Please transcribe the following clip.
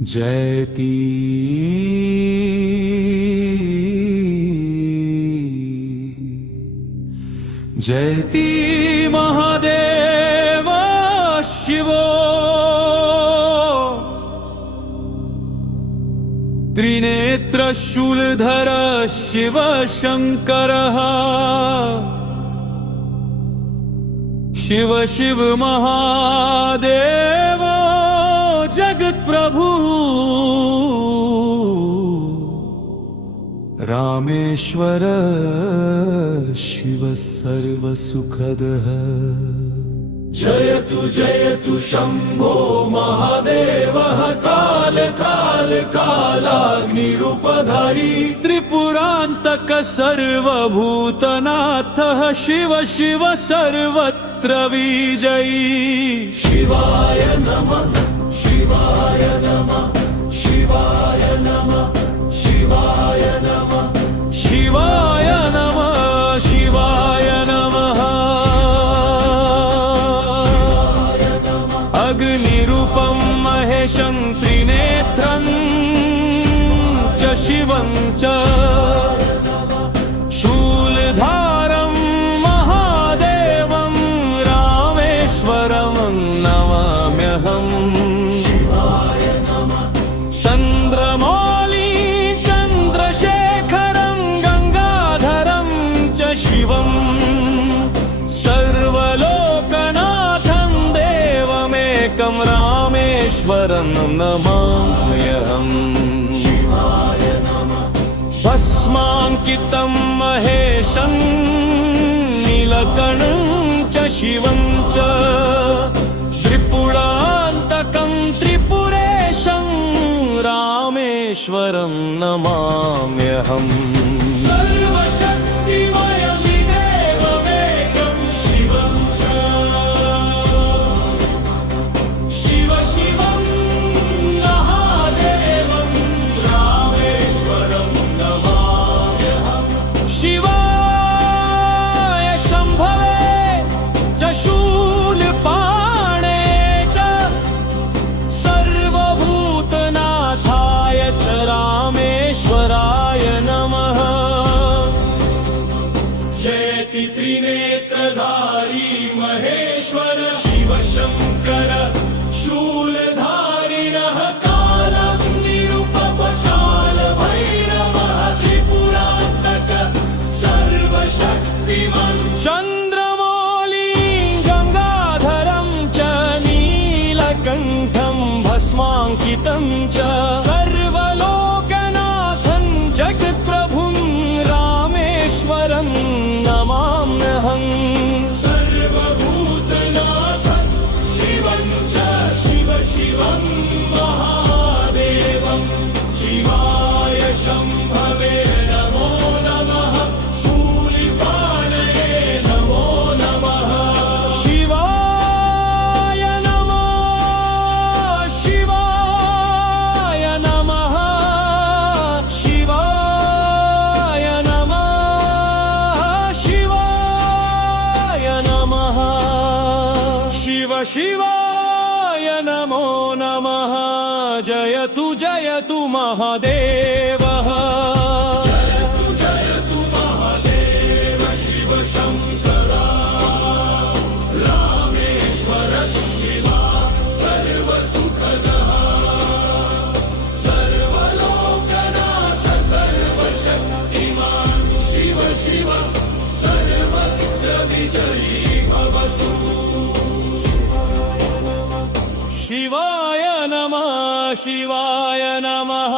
जयति जयति महादेव शिवो त्रिनेत्र शूलधर शिव शंकरः शिव शिव महादेव जगत्प्रभु रामेश्वर शिव सर्वसुखदः जयतु शंभो महादेवः काल काल कालाग्निरूपधारी त्रिपुरान्तक सर्वभूतनाथः शिव शिव सर्वत्र विजयी शिवाय नमः शिवाय नमः शिवाय नमः शिवाय नमः शिवाय नमः शिवाय नमः अग्निरूपं महेशं त्रिनेत्रं च शिवं च शूलधारं महादेवं रामेश्वरं नमाम्यहम् चन्द्रमौली चन्द्रशेखरं गंगाधरं च शिवं सर्वलोकनाथं देवमेकं रामेश्वरं नमाम्यहम् भस्माङ्कितं महेशं नीलकणं च शिवं च त्रिपुरान्तकं त्रिपुरेशं रामेश्वरं नमाम्यहम् सर्वशक्तिमयमिदेवमेकं शिवं च शिव शिवं महादेवं रामेश्वरं नमाम्यहम् शिवाय शम्भवे च शूलपाणे च सर्वभूतनाथाय च रामेश्वराय नमः जयति त्रिनेत्रधारी महेश्वर शिव शंकर शूलधारिणः कालग्निरूपपशाल भैरवः त्रिपुरान्तक सर्वशक्तिमान् चन्द्रमौली गंगाधरं च नीलकण्ठं भस्माङ्कितं च सर्वलोकनाथं जगत्प्रभुं रामेश्वरं नमाम्यहम् सर्वभूतनाथं शिवं च शिव शिवं महादेवं शिवाय शंभवे नमो नमः शूलिपाणये नमो नमः शिवाय नमः शिवाय नमः शिवाय नमः शिवाय नमः शिव शिवाय नमो नमः जयतु महादेवः जयतु महादेव शिव शंकरा रामेश्वर शिवा सर्वसुखदः सर्वलोकनाथ सर्वशक्तिमान् शिव शिव सर्वत्र विजयी भवतु शिवाय नमः शिवाय नमः